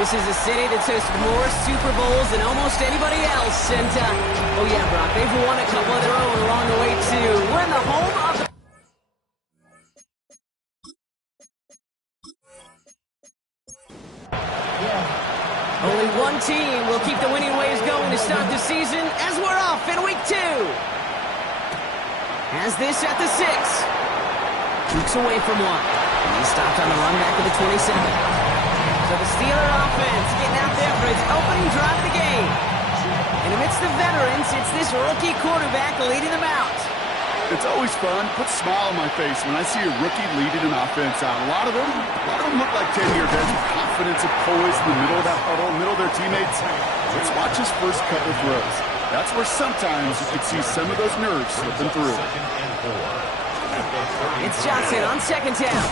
This is a city that's hosted more Super Bowls than almost anybody else. And, oh yeah, Brock, they've won a couple of their own along the way, too. We're in the home of the... Only one team will keep the winning ways going to start the season as we're off in week 2. Has this at the 6. Weeks away from one. And he stopped on the run back of the 27. So the Steeler offense getting out there for its opening drive of the game. And amidst the veterans, it's this rookie quarterback leading them out. It's always fun. Puts a smile on my face when I see a rookie leading an offense out. A lot of them look like 10-year vets with confidence and poise in the middle of that huddle, middle of their teammates. Let's watch his first couple throws. That's where sometimes you could see some of those nerves slipping through. It's Johnson on second down.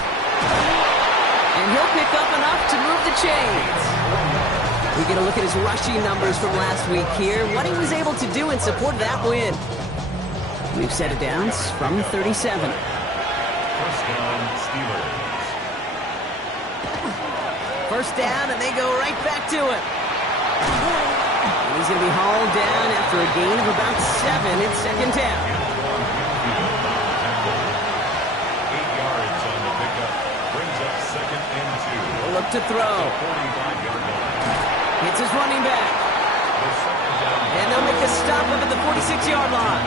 And he'll pick up enough to move the chains. We get a look at his rushing numbers from last week here, what he was able to do in support of that win. We've set it down from 37. First down, Steelers. First down, and they go right back to it. And he's going to be hauled down after a gain of about 7 in second down. 8 yards on the pickup. Brings up second and 2. We'll look to throw. 45-yard line. Hits his running back. And they'll make a stop up at the 46-yard line.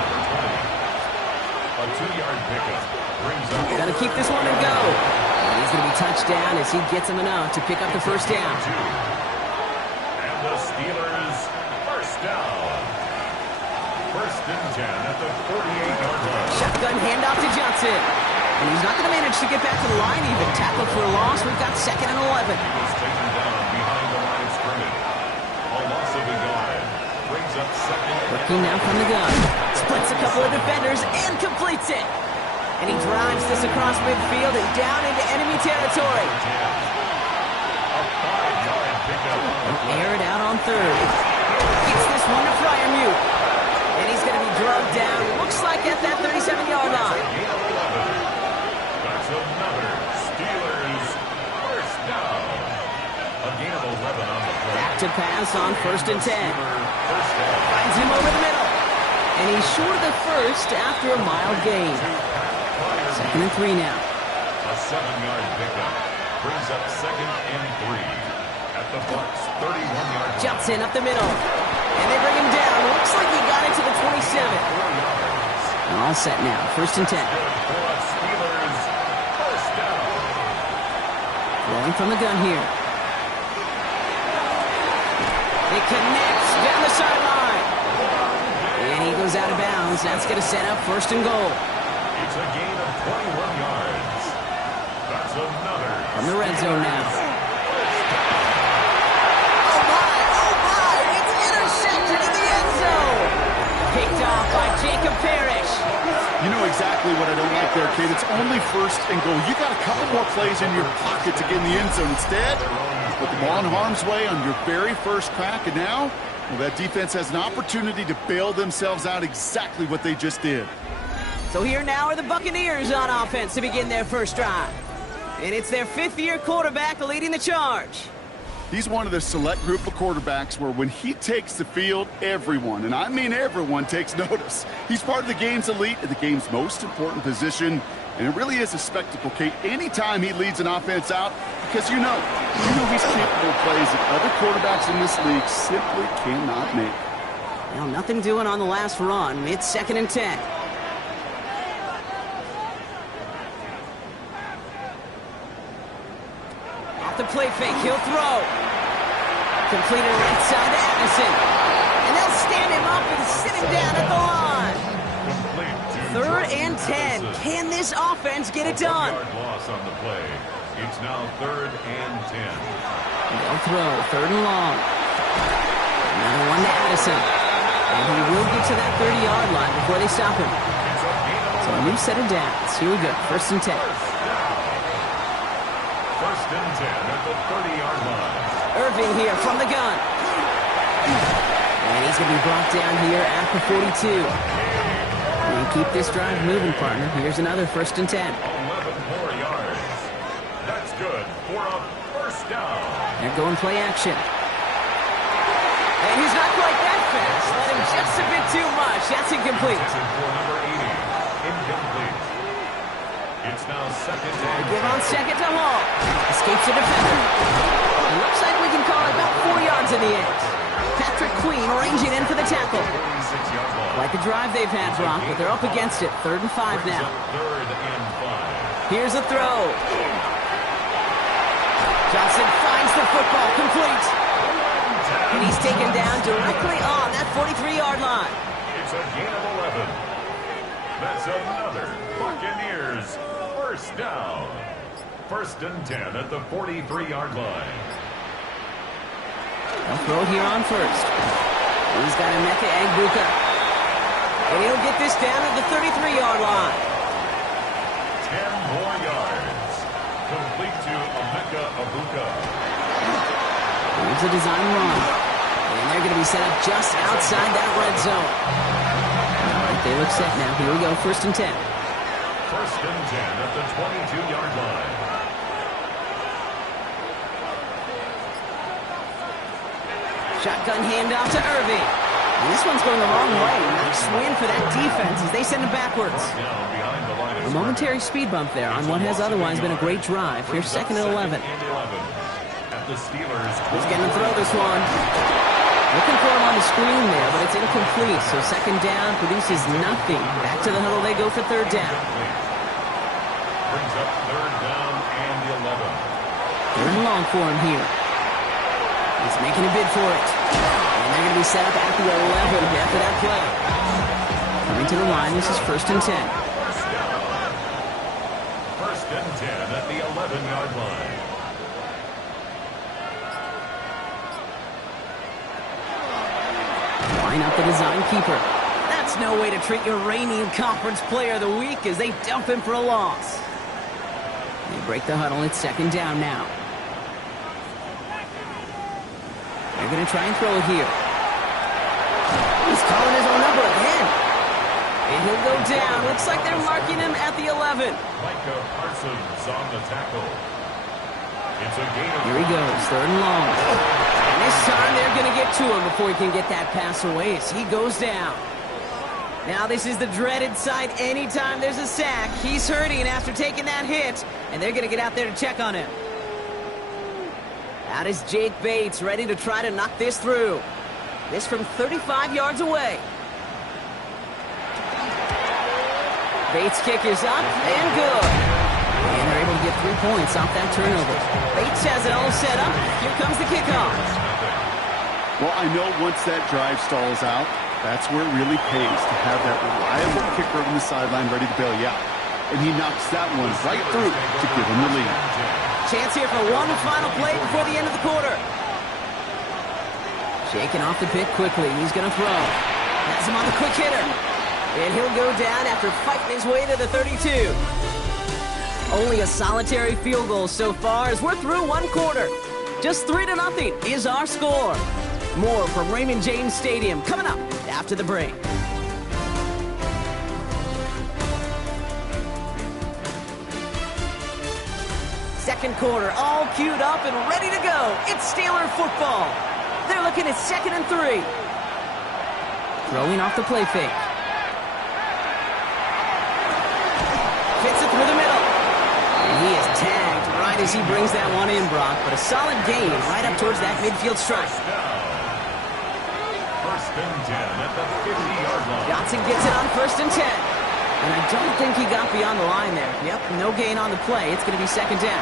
A 2-yard pickup. Brings up. Got to keep this one and go. And he's going to be touched down as he gets him enough to pick up the first down. And the Steelers first down. First and 10 at the 48-yard line. Shotgun handoff to Johnson. And he's not going to manage to get back to the line even. Tackle for a loss. We've got second and 11. He was taken down behind the line of scrimmage. A loss of a yard. Brings up second. Working now from the gun. Splits a couple of defenders and completes it. And he drives this across midfield and down into enemy territory. A 5-yard pickup. Air it out on third. Gets this one to Fryermuth. And he's going to be drugged down. Looks like at that 37-yard line. That's another Steelers first down. A gain of 11 on the play. Back to pass on first and 10. First down. Finds him over the middle. And he's short of the first after a mild gain. Second and 3 now. A 7-yard pickup. Brings up second and 3. At the Bucs 31-yard line. Johnson up the middle. And they bring him down. Looks like he got it to the 27. And all set now. First and 10. Steelers first down. Rolling from the gun here. It connects down the sideline. And he goes out of bounds. That's going to set up first and goal. It's a gain of 21 yards. That's another. From the red zone now. It's intercepted in the end zone. Picked off by Jacob Parrish. You know exactly what I don't like there, kid. It's only first and goal. You got a couple more plays in your pocket to get in the end zone. Instead, you put the ball in harm's way on your very first crack, and now, well, that defense has an opportunity to bail themselves out exactly what they just did. So here now are the Buccaneers on offense to begin their first drive. And it's their 5th-year quarterback leading the charge. He's one of the select group of quarterbacks where when he takes the field, everyone, and I mean everyone, takes notice. He's part of the game's elite at the game's most important position, and it really is a spectacle, Kate, anytime he leads an offense out, because you know he's capable of plays that other quarterbacks in this league simply cannot make. Well, nothing doing on the last run. It's 2nd and 10. Off the play fake, he'll throw. Completed right side to Addison. And they'll stand him up and sit him down at the line. 3rd and 10. Can this offense get it done? Loss on the play. It's now 3rd and 10. They'll throw, 3rd and long. Another one to Addison. And he will get to that 30-yard line before they stop him. So a new set of downs. Here we go, 1st and 10. 1st and 10 at the 30-yard line. Irving here from the gun. And he's going to be brought down here at the 42. And keep this drive moving, partner. Here's another 1st and 10. 11 more yards. That's good for a 1st down. They're going play action. And he's not quite that fast. Let him just a bit too much. That's incomplete. For number 80, incomplete. It's now 2nd and Give on 2nd to Hall. Escapes the defender. It looks like we can call it about 4 yards in the end. Patrick Queen ranging in for the tackle. 46-yard line. Like the drive they've had, Brock, but they're up against it. 3rd and 5 now. 3rd and 5. Here's a throw. Johnson finds the football, complete. And he's taken down directly on that 43-yard line. It's a gain of 11. That's another Buccaneers 1st down. 1st and 10 at the 43-yard line. They'll throw here on 1st. He's got Mcfl. And he'll get this down at the 33-yard line. 10 more yards. Complete to Mcfl. Here's a design run. And they're going to be set up just outside that red zone. All right, they look set now. Here we go, 1st and 10. 1st and 10 at the 22-yard line. Shotgun handoff to Irving. And this one's going the wrong way. Nice win for that defense as they send him backwards. Down behind the line of A momentary speed bump there on what has otherwise been a great drive. Here's 2nd and 11. At the Steelers. He's going to throw this one. Looking for him on the screen there, but it's incomplete. So 2nd down produces nothing. Back to the huddle they go for 3rd down. Brings up 3rd down and 11. 3rd and long for him here. He's making a bid for it. And they're going to be set up at the 11 after that play. Coming to the line, this is 1st and 10. 1st and 10 at the 11-yard line. Line up the design keeper. That's no way to treat your reigning conference player of the week as they dump him for a loss. They break the huddle. It's 2nd down now. They're going to try and throw it here. He's calling his own number again. And he'll go down. Looks like they're marking him at the 11. Micah Parsons on the tackle. It's a gain of Here he goes, 3rd and long. And this time they're going to get to him before he can get that pass away as he goes down. Now this is the dreaded sight anytime there's a sack. He's hurting after taking that hit, and they're going to get out there to check on him. Out is Jake Bates, ready to try to knock this through. This from 35 yards away. Bates' kick is up and good. And they're able to get 3 points off that turnover. Bates has it all set up. Here comes the kickoff. Well, I know once that drive stalls out, that's where it really pays to have that reliable kicker on the sideline ready to bail you out. And he knocks that one right through to give him the lead. Chance here for one final play before the end of the quarter. Shaking off the pick quickly. He's going to throw. Has him on the quick hitter. And he'll go down after fighting his way to the 32. Only a solitary field goal so far as we're through one quarter. Just 3-0 is our score. More from Raymond James Stadium coming up after the break. second quarter, all queued up and ready to go. It's Steeler football. They're looking at 2nd and 3. Throwing off the play fake. Fits it through the middle. And he is tagged right as he brings that one in, Brock. But a solid gain right up towards that midfield stripe. First and 10 at the 50-yard line. Johnson gets it on 1st and 10. And I don't think he got beyond the line there. Yep, no gain on the play. It's going to be 2nd down.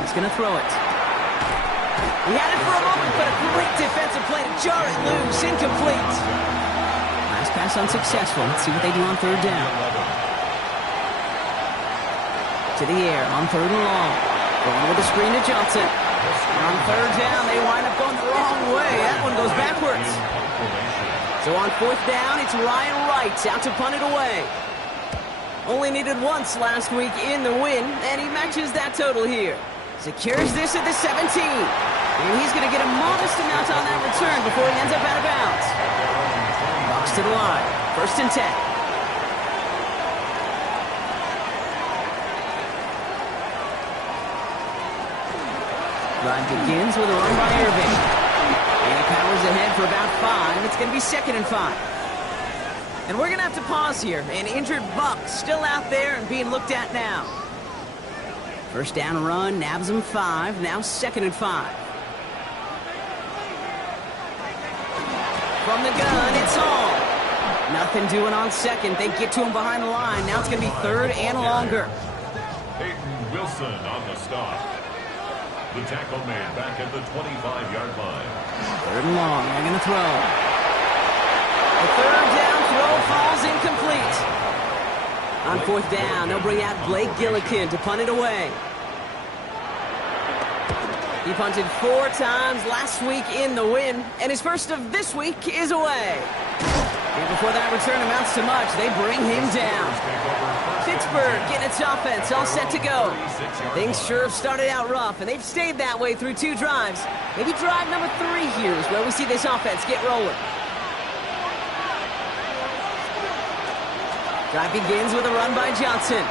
He's going to throw it. He had it for a moment, but a great defensive play to jar it loose. Incomplete. Last pass unsuccessful. Let's see what they do on 3rd down. To the air on 3rd and long. Going with the screen to Johnson. And on 3rd down, they wind up going the wrong way. That one goes backwards. So on 4th down, it's Ryan Wright out to punt it away. Only needed once last week in the win, and he matches that total here. Secures this at the 17. And he's going to get a modest amount on that return before he ends up out of bounds. Bucks to the line. 1st and 10. Drive begins with a run by Irving. And he powers ahead for about 5. It's going to be 2nd and 5. And we're going to have to pause here. An injured Buck still out there and being looked at now. 1st down run, nabs him 5. Now 2nd and 5. From the gun, it's all. Nothing doing on 2nd. They get to him behind the line. Now it's going to be 3rd and longer. Hayden Wilson on the stop. The tackle made back at the 25-yard line. 3rd and long. They're going to throw. The 3rd down throw falls incomplete. On 4th down, they'll bring out Blake Gillikin to punt it away. He punted 4 times last week in the win, and his first of this week is away. And before that return amounts to much, they bring him down. Pittsburgh getting its offense all set to go. Things sure have started out rough, and they've stayed that way through 2 drives. Maybe drive number 3 here is where we see this offense get rolling. Drive begins with a run by Johnson.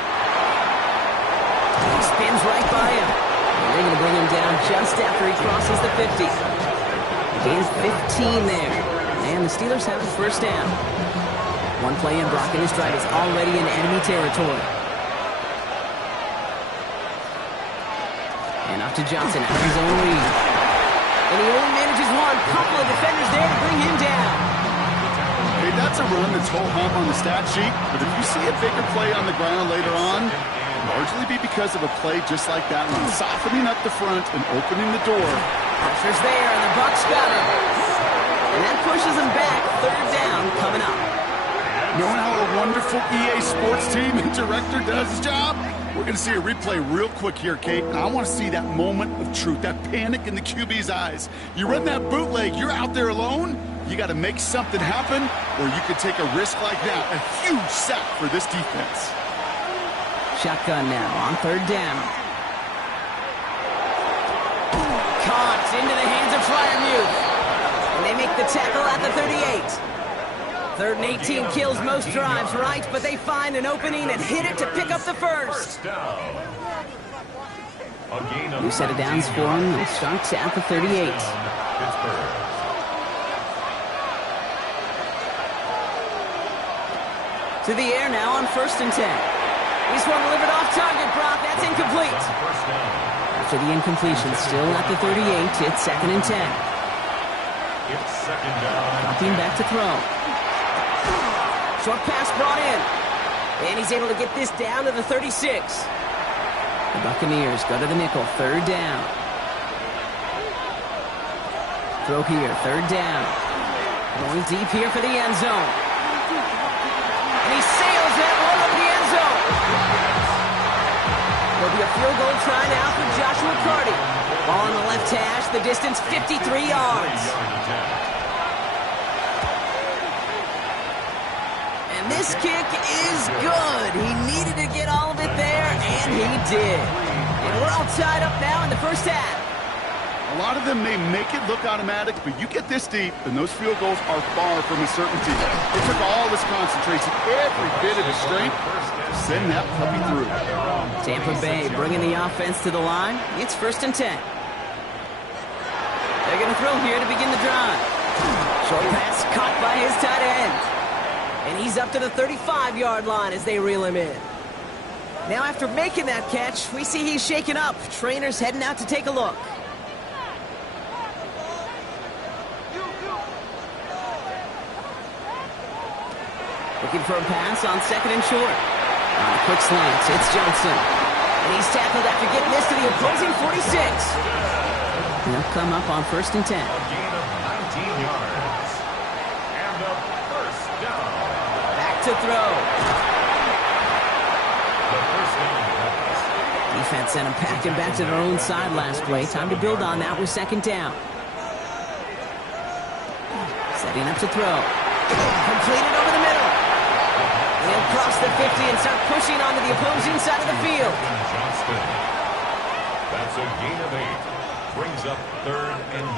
He spins right by him. And they're going to bring him down just after he crosses the 50. Gain 15 there. And the Steelers have the 1st down. One play in, Brock, and his drive is already in enemy territory. And off to Johnson after his own lead. And he only manages one. Couple of defenders there to bring him down. Hey, that's a run that's whole hump on the stat sheet, but if you see a bigger play on the ground later on, it'll largely be because of a play just like that one, softening up the front and opening the door. Pressure's there, and the Bucks got him. And that pushes them back. 3rd down coming up. Knowing how a wonderful EA Sports team and director does his job, we're going to see a replay real quick here, Kate, and I want to see that moment of truth, that panic in the QB's eyes. You run that bootleg, you're out there alone, you got to make something happen, or you could take a risk like that. A huge sack for this defense. Shotgun now on 3rd down. Caught into the hands of Fryermuth. And they make the tackle at the 38. 3rd and 18 kills most drives, right? But they find an opening and hit it to pick up the 1st. New set of downs for them. They'll start at the 38. To the air now on 1st and 10. This one delivered off target, Brock. That's incomplete. After the incompletion, still at the 38, it's 2nd and 10. It's 2nd down. Dropping back to throw. Short pass brought in. And he's able to get this down to the 36. The Buccaneers go to the nickel, 3rd down. Throw here, 3rd down. Going deep here for the end zone. And he sails that one over the end zone. There'll be a field goal try now for Joshua Carty. Ball on the left hash, the distance 53 yards. And this kick is good. He needed to get all of it there, and he did. And we're all tied up now in the 1st half. A lot of them may make it look automatic, but you get this deep, and those field goals are far from a certainty. It took all his concentration, every bit of his strength, to send that puppy through. Tampa Bay bringing the offense to the line. It's 1st and 10. They're going to throw here to begin the drive. Short pass caught by his tight end. And he's up to the 35-yard line as they reel him in. Now after making that catch, we see he's shaken up. Trainers heading out to take a look. Looking for a pass on 2nd and short. On a quick slant, it's Johnson. And he's tackled after getting this to the opposing 46. And they'll come up on 1st and 10. A gain of 19 yards. And a first down. Back to throw. The first down pass. Defense sent him packing back to their own side last play. Time to build on that with 2nd down. Setting up to throw. Completed over the middle. He'll cross the 50 and start pushing onto the opposing side of the field. Johnston. That's a gain of 8. Brings up 3rd and 9.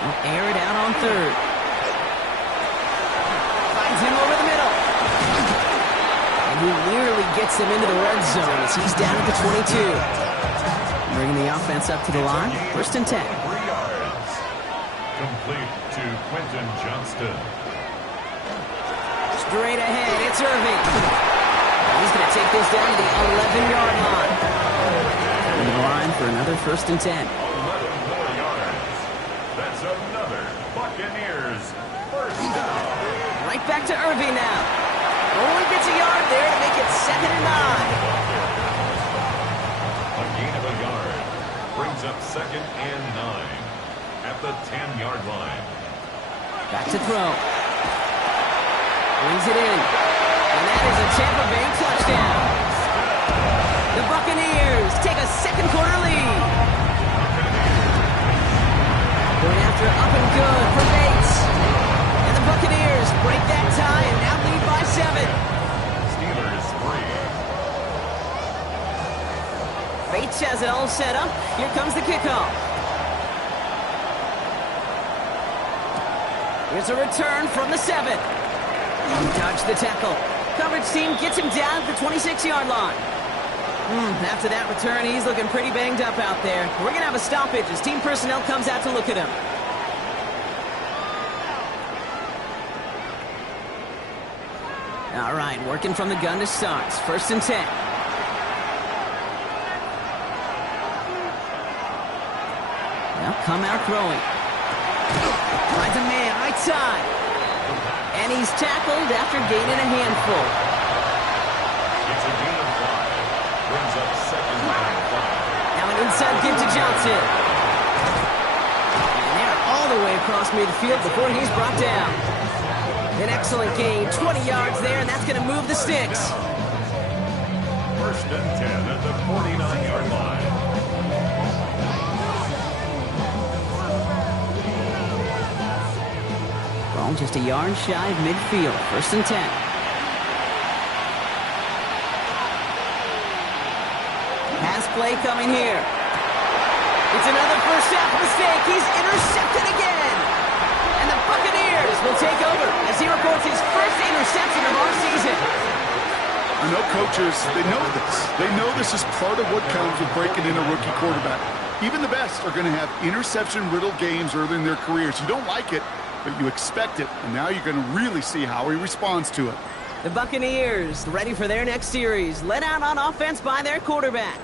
He'll air it out on 3rd. Finds him over the middle. And he nearly gets him into the red zone as he's down at the 22. Bringing the offense up to the line. 1st and 10. 3 yards. Complete to Quentin Johnston. Straight ahead, it's Irving. He's going to take this down to the 11-yard line. In the line for another 1st and 10. 11 more yards. That's another Buccaneers first down. Right back to Irving now. Only gets a yard there to make it 2nd and 9. A gain of a yard. Brings up 2nd and 9. At the 10-yard line. Back to throw. Brings it in. And that is a Tampa Bay touchdown. The Buccaneers take a second-quarter lead. Going after up and good for Bates. And the Buccaneers break that tie and now lead by 7. Steelers 3. Bates has it all set up. Here comes the kickoff. Here's a return from the 7. Dodged the tackle. Coverage team gets him down at the 26-yard line. After that return, he's looking pretty banged up out there. We're going to have a stoppage as team personnel comes out to look at him. All right, working from the gun to start. 1st and 10. Now come out throwing. Finds a man, right side. And he's tackled after gaining a handful. It's a gain of 5. Brings up 2nd and 5. Now an inside give to Johnson. And they're all the way across midfield before he's brought down. An excellent gain, 20 yards there, and that's going to move the sticks. 1st and 10 at the 49-yard line. Ball just a yard shy of midfield. 1st and 10. Pass play coming here. It's another first half mistake. He's intercepted again. And the Buccaneers will take over as he records his first interception of our season. I know coaches, they know this. They know this is part of what comes with breaking in a rookie quarterback. Even the best are going to have interception-riddled games early in their careers. You don't like it, but you expect it, and now you're going to really see how he responds to it. The Buccaneers ready for their next series, led out on offense by their quarterback.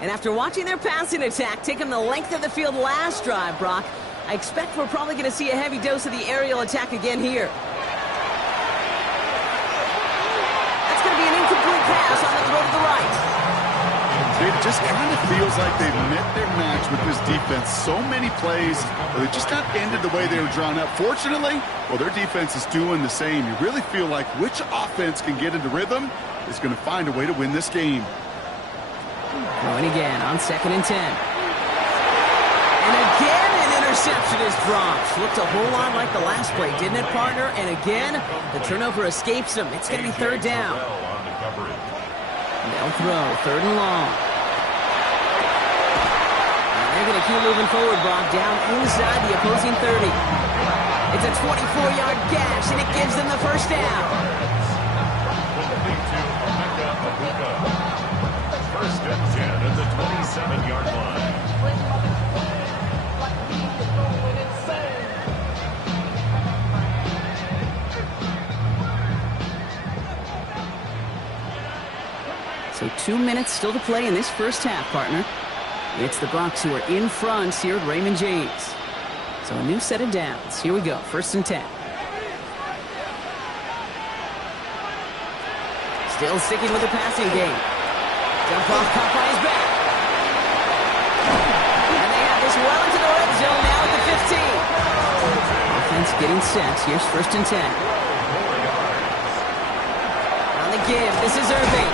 And after watching their passing attack take them the length of the field last drive, Brock, I expect we're probably going to see a heavy dose of the aerial attack again here. That's going to be an incomplete pass on the throw to the right. It just kind of feels like they've met their match with this defense. So many plays, but they just not ended the way they were drawn up. Fortunately, well, their defense is doing the same. You really feel like which offense can get into rhythm is going to find a way to win this game. Going again on 2nd and 10. And again, an interception is dropped. Looked a whole lot like the last play, didn't it, partner? And again, the turnover escapes him. It's going to be 3rd down. They'll throw, 3rd and long. And they're going to keep moving forward, Brock, down inside the opposing 30. It's a 24-yard gash, and it gives them the first down. Complete to Mcfl. 1st and 10 at the 27-yard line. So 2 minutes still to play in this first half, partner. It's the Bucs who are in front here at Raymond James. So a new set of downs. Here we go, 1st and 10. Still sticking with the passing game. Jump off, caught by his back. And they have this well into the red zone now at the 15. Offense getting set. Here's 1st and 10. On the give, this is Irving.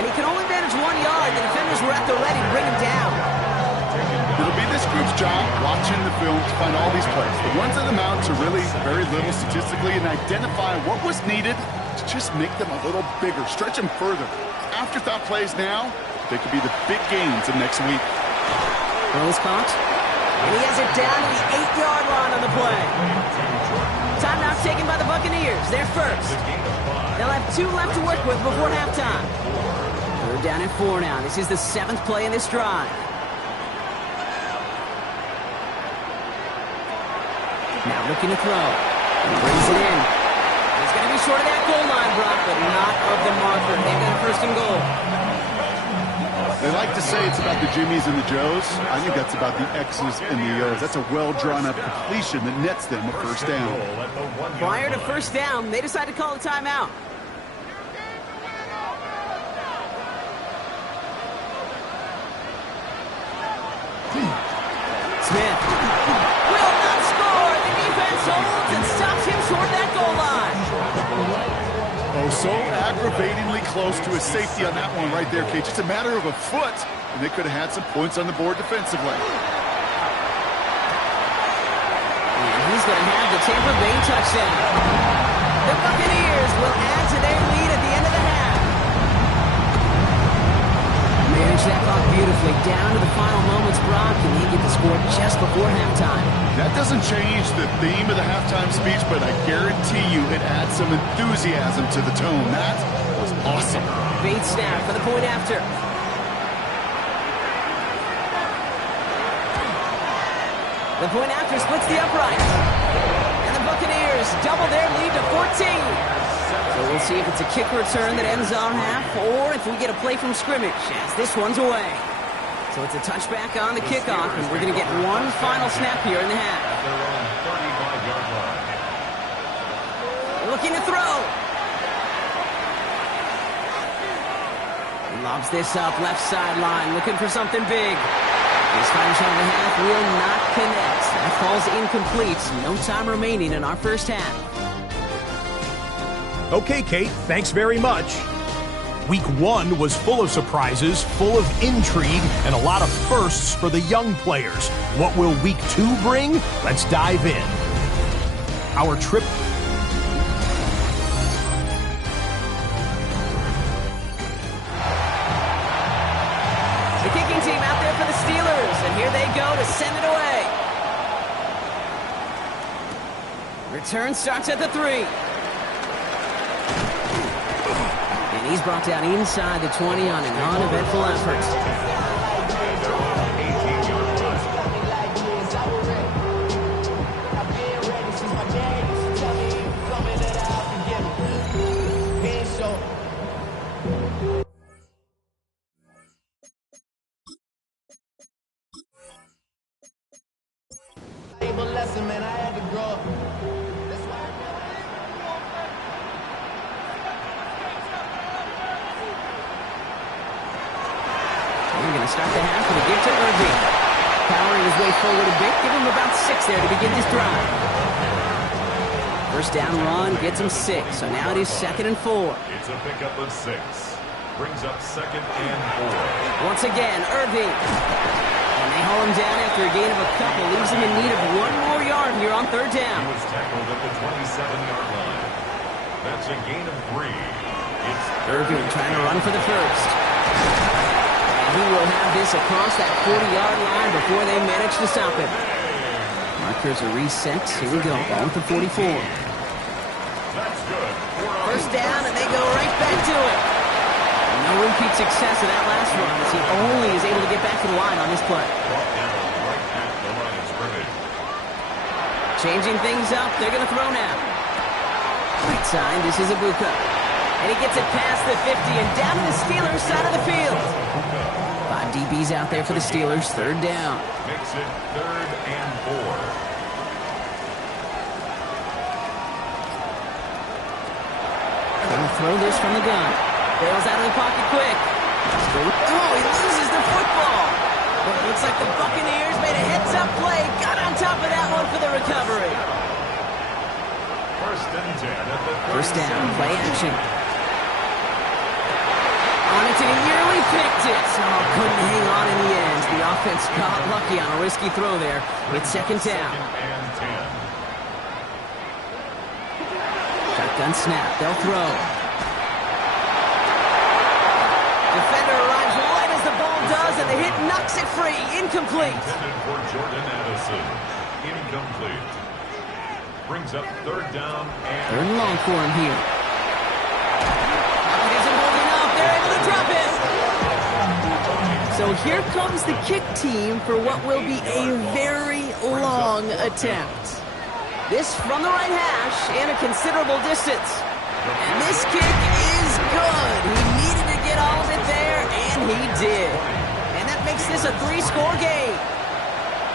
And he can only manage 1 yard. The defenders were at the ready to bring him down. It'll be this group's job watching the film to find all these plays. The ones that amount to really very little statistically and identify what was needed to just make them a little bigger, stretch them further. Afterthought plays now, they could be the big gains of next week. Throws caught. And he has it down to the 8-yard line on the play. Timeout taken by the Buccaneers. They're first. They'll have 2 left to work with before halftime. 3rd down and 4 now. This is the 7th play in this drive. Now looking to throw. He brings it in. He's going to be short of that goal line, Brock, but not of the marker. They've got a 1st and goal. They like to say it's about the Jimmies and the Joes. I think that's about the X's and the O's. That's a well-drawn-up completion that nets them a 1st down. Prior to 1st down, they decide to call a timeout. Smith will not score. The defense holds and stops him short of that goal line. Oh, so aggravatingly close to his safety on that one right there, Kate. Just a matter of a foot, and they could have had some points on the board defensively. And he's going to have the Tampa Bay touchdown. The Buccaneers will add to their lead at the end of the half. Manage that clock beautifully down to the final moments, Brock, and they get the score just before halftime. That doesn't change the theme of the halftime speech, but I guarantee you it adds some enthusiasm to the tone. That was awesome. Bait snap for the point after. The point after splits the uprights. And the Buccaneers double their lead to 14. So we'll see if it's a kick return that ends our half, or if we get a play from scrimmage as this one's away. So it's a touchback on the kickoff, and we're going to get one final snap here in the half. Looking to throw. He lobs this up, left sideline, looking for something big. His final shot of the half will not connect. That falls incomplete. No time remaining in our first half. Okay, Kate, thanks very much. Week 1 was full of surprises, full of intrigue, and a lot of firsts for the young players. What will Week 2 bring? Let's dive in. Our trip... The kicking team out there for the Steelers, and here they go to send it away. Return starts at the 3. And he's brought down inside the 20 on an uneventful effort. We're going to start the half with a give to Irving. Powering his way forward a bit. Give him about 6 there to begin this drive. First down run gets him 6. So now it is 2nd and 4. It's a pickup of 6. Brings up 2nd and 4. Once again, Irving. And they haul him down after a gain of a couple. Leaves him in need of 1 more yard here on 3rd down. He was tackled at the 27-yard line. That's a gain of 3. Irving trying to run for the first. And he will have this across that 40-yard line before they manage to stop him. Markers are reset. Here we go. Ball with the 44. First down, and they go right back to it. No repeat success of that last run as he only is able to get back to the line on this play. Changing things up. They're going to throw now. Right side, this is Ibuka. And he gets it past the 50 and down to the Steelers' side of the field. 5 DBs out there for the Steelers. Third down. Makes it 3rd and 4. Going to throw this from the gun. Bails out of the pocket quick. Oh, he loses the football. But it looks like the Buccaneers made a heads-up play. Got on top of that one for the recovery. 1st and 10 at the First down, play action. On it, and he nearly picked it. Oh, couldn't hang on in the end. The offense got lucky on a risky throw there. It's 2nd down. 2nd and 10. Shotgun snap. They'll throw. Defender arrives right as the ball does, and the hit knocks it free. Incomplete. Intended for Jordan Addison. Incomplete. Brings up 3rd down and 3rd and long for him here. It isn't holding up. They're able to drop it. So here comes the kick team for what will be a very long attempt. This from the right hash and a considerable distance. And this kick is good. He needed to get all of it there, and he did. And that makes this a 3-score game.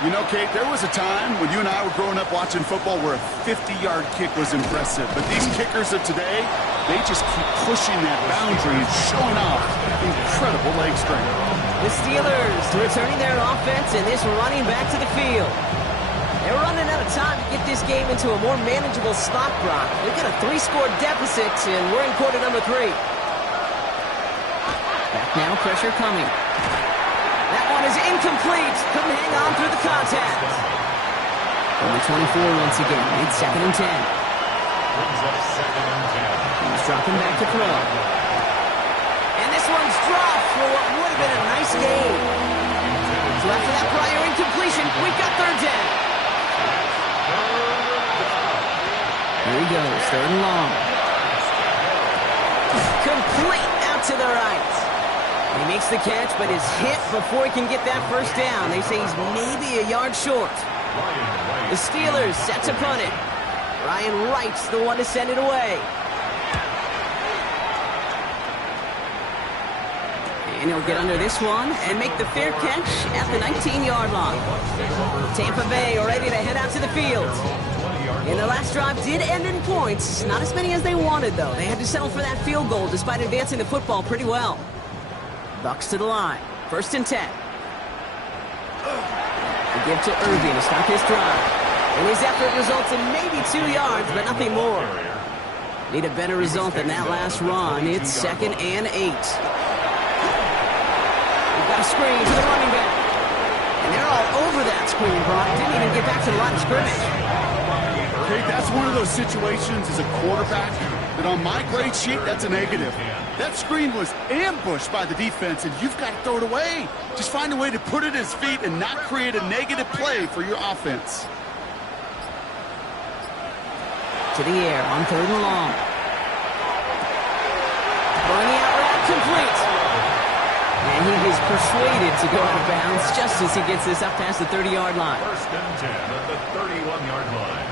You know, Kate, there was a time when you and I were growing up watching football where a 50-yard kick was impressive. But these kickers of today, they just keep pushing that boundary and showing off incredible leg strength. The Steelers returning their offense and this running back to the field. They're running out of time to get this game into a more manageable spot, Brock. They've got a 3-score deficit, and we're in quarter number 3. Back now, pressure coming. That one is incomplete. Couldn't hang on through the contact. On the 24 once again. It's 2nd and 10. brings up 2nd and 10. He's dropping back to throw. And this one's dropped for what would have been a nice game. So after that prior incompletion, we've got 3rd down. Here he goes, 3rd and long. Complete out to the right. He makes the catch, but is hit before he can get that 1st down. They say he's maybe a yard short. The Steelers set to punt it. Ryan Wright's the one to send it away. And he'll get under this one and make the fair catch at the 19-yard line. Tampa Bay ready to head out to the field. And the last drive did end in points. Not as many as they wanted, though. They had to settle for that field goal despite advancing the football pretty well. Bucks to the line. 1st and 10. They give to Irving to start his drive. And his effort results in maybe 2 yards, but nothing more. Need a better result than that last run. It's 2nd and 8. We've got a screen to the running back. And they're all over that screen, Brock. Didn't even get back to the line of scrimmage. Okay, that's one of those situations as a quarterback that on my grade sheet, that's a negative. That screen was ambushed by the defense, and you've got to throw it away. Just find a way to put it at his feet and not create a negative play for your offense. To the air on 3rd and long. Throwing the out route complete. And he is persuaded to go out of bounds just as he gets this up past the 30-yard line. 1st and 10 at the 31-yard line.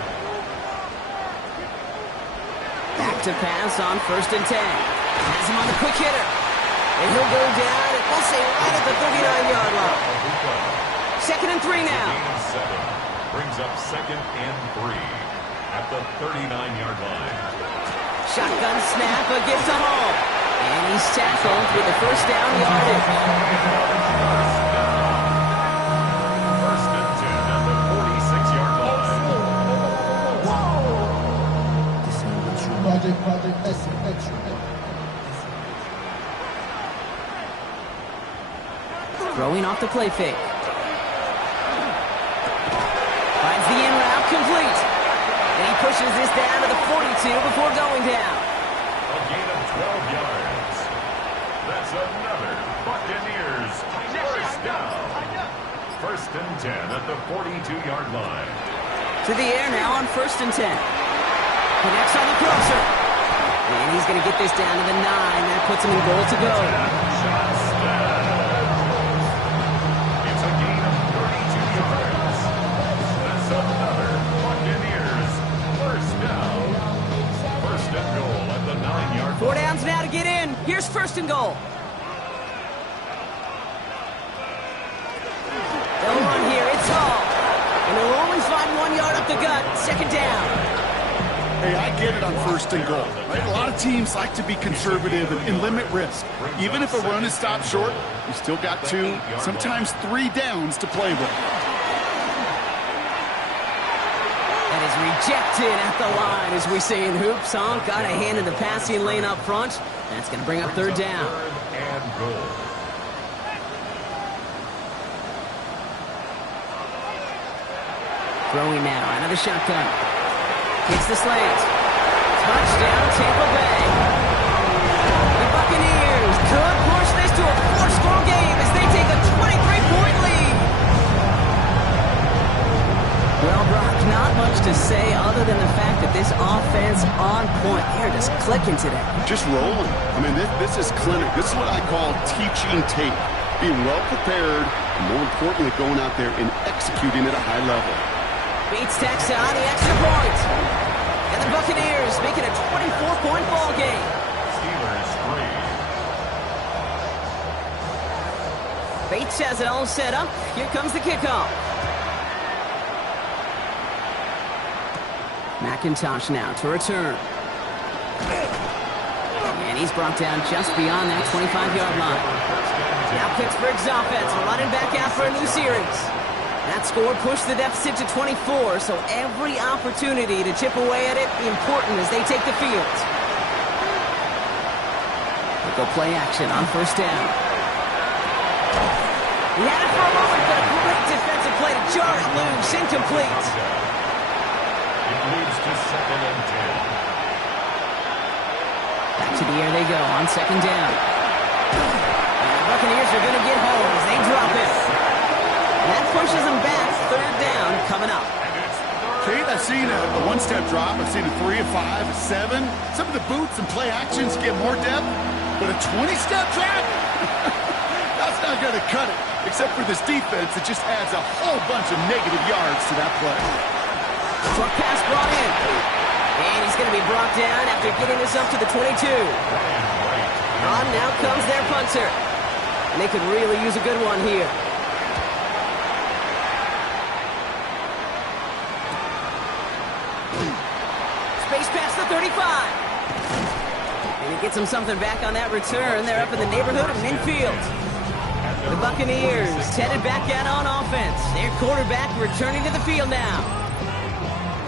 Back to pass on 1st and 10. Has him on the quick hitter. And he'll go down, and we'll say right at the 39-yard line. 2nd and 3 now. Gain of 7 brings up 2nd and 3 at the 39-yard line. Shotgun snap against the hole. And he's tackled with the 1st down yardage. 1st and 10 at the 46-yard line. Throwing off the play fake. Finds the in route complete. And he pushes this down to the 42 before going down. A gain of 12 yards. That's another Buccaneers first down. First and 10 at the 42-yard line. To the air now on 1st and 10. Connects on the crosser. And he's going to get this down to the 9. That puts him in goal to go. It's a gain of 32 yards. That's another Buccaneers first down. First and goal at the 9-yard line. 4 downs now to get in. Here's 1st and goal. They'll run here. It's all. And they'll only find 1 yard up the gut. 2nd down. Hey, I get it on 1st and goal. Right? A lot of teams like to be conservative and limit risk. Even if a run is stopped short, you still got 2, sometimes 3 downs to play with. That is rejected at the line, as we say in hoops. Got a hand in the passing lane up front. That's going to bring up 3rd down. Third and goal. Throwing now, another shotgun. Hits the slant. Touchdown, Tampa Bay. The Buccaneers could push this to a 4-score game as they take a 23-point lead. Well, Brock, not much to say other than the fact that this offense on point. They're just clicking today. Just rolling. I mean, this is clinic. This is what I call teaching tape. Being well prepared, and more importantly, going out there and executing at a high level. Beats Texas on the extra point. And the Buccaneers make it a 24-point ball game. Steelers 3. Bates has it all set up. Here comes the kickoff. McIntosh now to return. And he's brought down just beyond that 25-yard line. Now Pittsburgh's offense running back out for a new series. That score pushed the deficit to 24, so every opportunity to chip away at it important as they take the field. They'll go play action on 1st down. He had it for a moment, but a great defensive play to jar it loose. Incomplete. It moves to 2nd and 10. Back to the air they go on 2nd down. And the Buccaneers are going to get home as they drop it. That pushes them back. 3rd down coming up. Kate, I've seen a one-step drop. I've seen a 3, a 5, a 7. Some of the boots and play actions get more depth, but a 20-step drop? That's not going to cut it, except for this defense that just adds a whole bunch of negative yards to that play. Short pass brought in. And he's going to be brought down after getting this up to the 22. On now comes their punter. And they could really use a good one here. Space past the 35. And he gets him something back on that return. They're up in the neighborhood of midfield. The Buccaneers headed back out on offense. Their quarterback returning to the field now.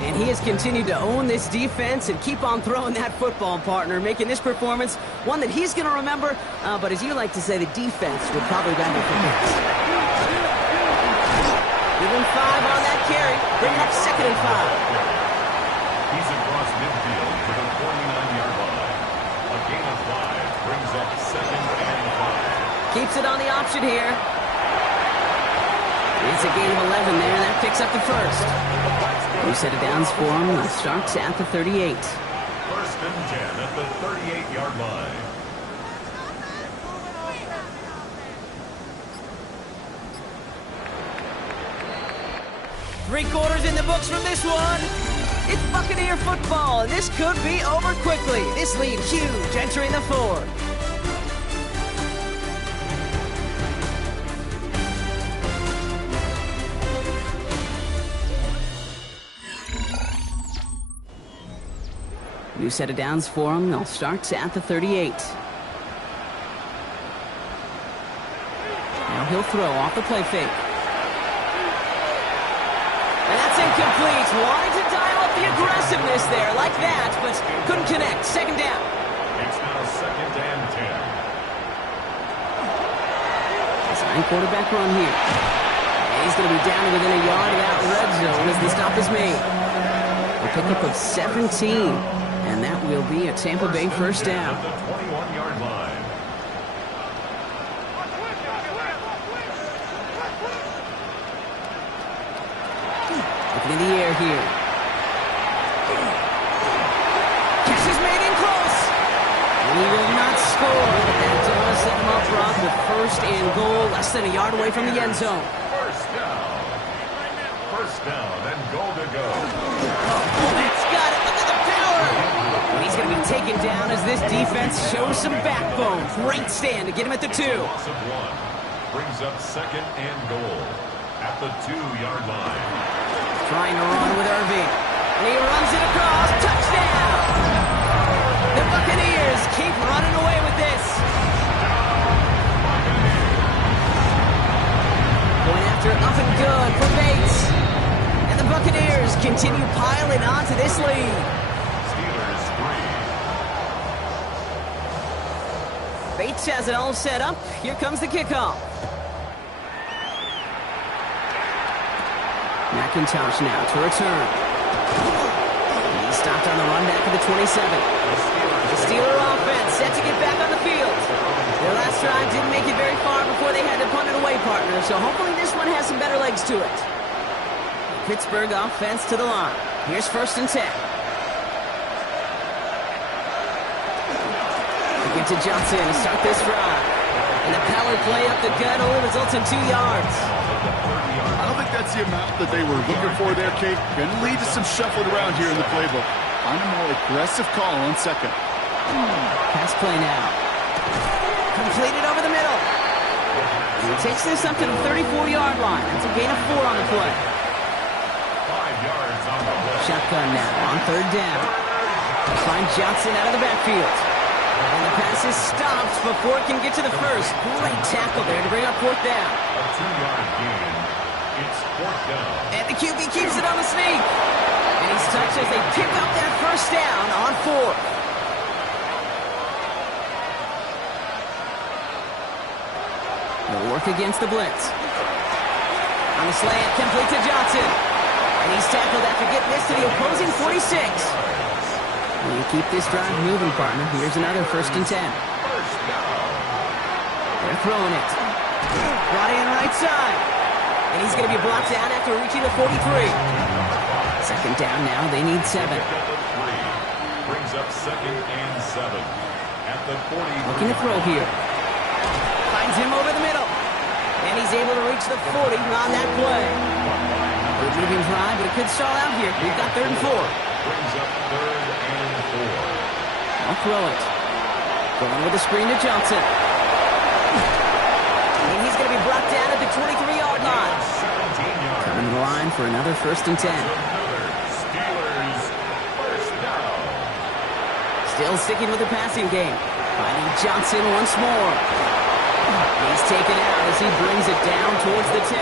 And he has continued to own this defense and keep on throwing that football, partner, making this performance one that he's going to remember. But as you like to say, the defense will probably rather forget. Give him 5 on that carry. Bring it up 2nd and 5. He's across midfield to the 49-yard line. A gain of 5 brings up 2nd and 5. Keeps it on the option here. It's a gain of 11 there. That picks up the 1st. New set of downs for him. Starts at the 38. 1st and 10 at the 38-yard line. Three quarters in the books from this one. It's Buccaneer football, and this could be over quickly. This lead huge entering the 4th. New set of downs for him. They'll start at the 38. Now he'll throw off the play fake. And that's incomplete. Wanted to dial up the aggressiveness there like that, but couldn't connect. 2nd down. It's now 2nd and 10. It's a quarterback run here. And he's going to be down to within a yard of that red zone as the stop is made. A pickup of 17. And that will be a Tampa Bay first down. At the 21-yard line. Looking in the air here. Catch is made in close. He will not score, but that does set him up front with first and goal, less than a yard away from the end zone. First down and goal to go. That's got it. Look at the power. And he's going to be taken down as this defense shows some backbone. Great stand to get him at the 2. Loss of 1. Brings up second and goal at the 2-yard line. Trying to run with Irving. And he runs it across. Touchdown! The Buccaneers keep running away with this. Going after up and good for Bates. And the Buccaneers continue piling on to this lead. Steelers 3. Bates has it all set up. Here comes the kickoff. McIntosh now to return. He stopped on the run back to the 27. The Steeler offense set to get back on the field. Their last drive didn't make it very far before they had to punt it away, partner, so hopefully this one has some better legs to it. Pittsburgh offense to the line. Here's first and 10. They get to Johnson to start this drive. And the power play up the gut only results in 2 yards. I don't think that's the amount that they were looking for there, Kate. Going to lead to some shuffling around here in the playbook. Find a more aggressive call on second. Pass play now. Completed over the middle. And he takes this up to the 34-yard line. That's a gain of 4 on the play. 5 yards on the play. Shotgun now on third down. Find Johnson out of the backfield. And the pass is stopped before it can get to the first. Great tackle there to bring up fourth down. A 2-yard gain. It's fourth down. And the QB keeps it on the sneak. And he's touched as they pick up that first down on 4th. They'll work against the blitz. On the slant, complete to Johnson. And he's tackled after getting this to the opposing 46. You keep this drive moving, partner. Here's another first and 10. They're throwing it. Brought in right side. And he's going to be blocked out after reaching the 43. Second down now. They need 7. Brings up second and 7 at the 40. Looking to throw here. Finds him over the middle. And he's able to reach the 40 on that play. Good moving drive, but it could stall out here. We've got 3rd and 4. Brings up 3rd and 4. I'll throw it. Going with the screen to Johnson. And he's going to be brought down at the 23-yard line. 17 yards. Coming to the line for another first and 10. Steelers first down. Still sticking with the passing game. Finding Johnson once more. He's taken out as he brings it down towards the 10.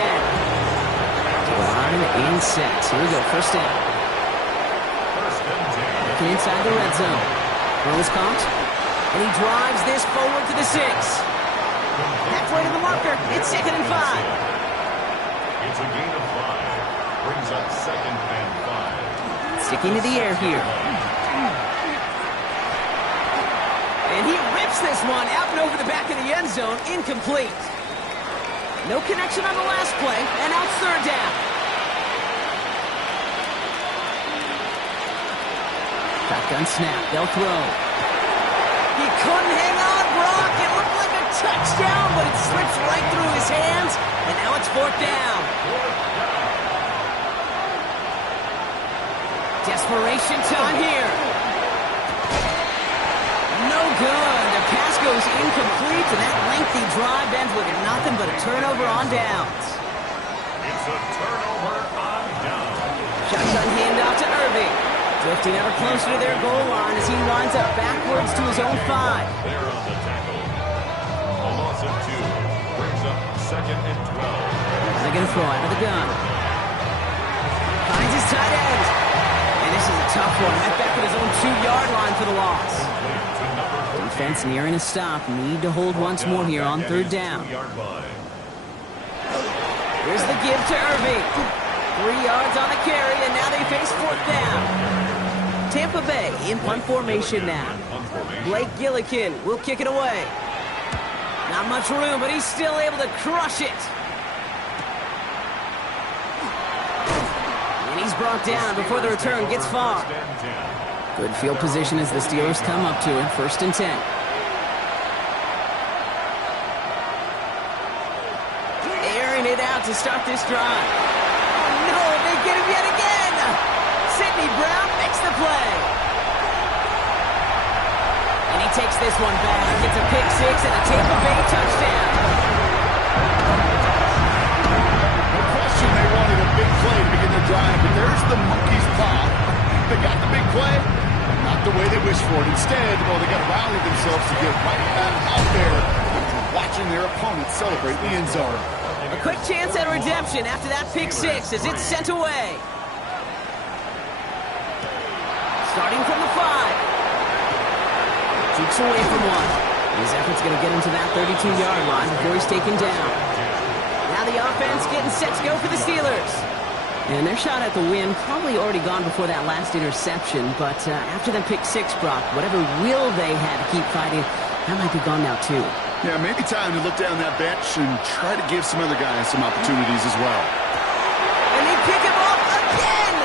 Line and set. Here we go, first down. Looking inside the red zone. Throw is caught. And he drives this forward to the 6. Halfway to the marker. It's 2nd and 5. It's a gain of 5. Brings up 2nd and 5. Sticking to the air here. And he rips this one out and over the back of the end zone. Incomplete. No connection on the last play. And out 3rd down. Shotgun snap. They'll throw. He couldn't hang on, Brock. It looked like a touchdown, but it slips right through his hands. And now it's 4th down. Desperation time here. No good. The pass goes incomplete, and that lengthy drive ends with nothing but a turnover on downs. It's a turnover on downs. Shotgun handoff to Irving. Drifting ever closer to their goal line as he winds up backwards to his own 5. They're on the tackle. A loss of 2. Brings up 2nd and 12. They're going to throw out of the gun. Finds his tight end. And this is a tough one. Right back at his own 2-yard line for the loss. Defense nearing a stop. Need to hold once more here on 3rd down. Here's the give to Irving. 3 yards on the carry, and now they face 4th down. Tampa Bay in punt formation now. Blake Gillikin will kick it away. Not much room, but he's still able to crush it. And he's brought down before the return gets far. Good field position as the Steelers come up to it. 1st and 10. Airing it out to start this drive. Oh, no, they get him yet again. Sidney Brown makes the play. And he takes this one back. Gets a pick 6 and a Tampa Bay touchdown. No question they wanted a big play to begin the drive, but there's the monkey's paw. They got the big play, but not the way they wished for it. Instead, well, they got to rally themselves to get right back out there after watching their opponent celebrate the end zone. A quick chance at redemption after that pick 6 as it's sent away. Starting from the 5. Jukes away from one. His effort's going to get him to that 32-yard line before he's taken down. Now the offense getting set to go for the Steelers. And their shot at the win probably already gone before that last interception, but after that pick 6, Brock, whatever will they had to keep fighting, that might be gone now too. Yeah, maybe time to look down that bench and try to give some other guys some opportunities as well. And they pick him off again!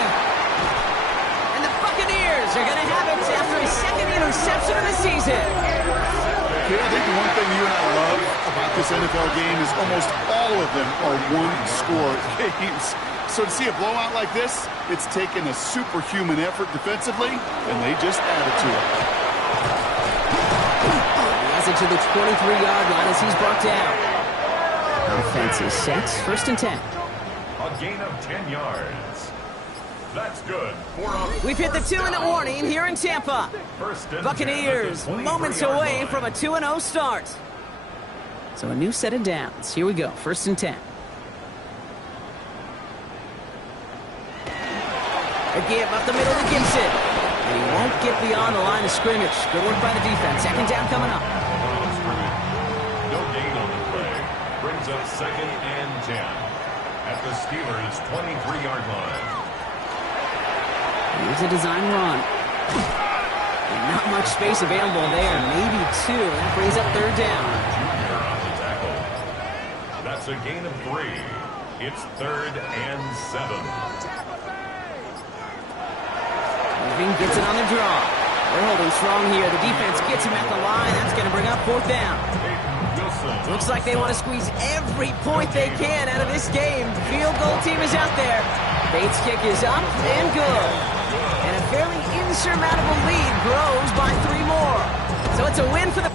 And the Bucaneers are going to have it after his 2nd interception of the season. Yeah, I think the one thing you and I love about this NFL game is almost all of them are one-score games. So to see a blowout like this, it's taken a superhuman effort defensively, and they just added to it. He has it to the 23-yard line as he's brought down. Offense is set. 1st and 10. A gain of 10 yards. That's good. We've hit the 2-minute warning here in Tampa. Buccaneers moments away from a 2-0 start. So a new set of downs. Here we go. 1st and 10. A give up the middle to Gibson. And he won't get beyond the line of scrimmage. Good work by the defense. 2nd down coming up. No gain on the play. Brings up 2nd and 10 at the Steelers' 23-yard line. Here's a design run. And not much space available there. Maybe 2. That brings up 3rd down. Junior on the tackle. That's a gain of 3. It's 3rd and 7. Irving gets it on the draw. They're holding strong here. The defense gets him at the line. That's going to bring up 4th down. Looks like they want to squeeze every point they can out of this game. The field goal team is out there. Bates' kick is up and good. And a fairly insurmountable lead grows by 3 more. So it's a win for the...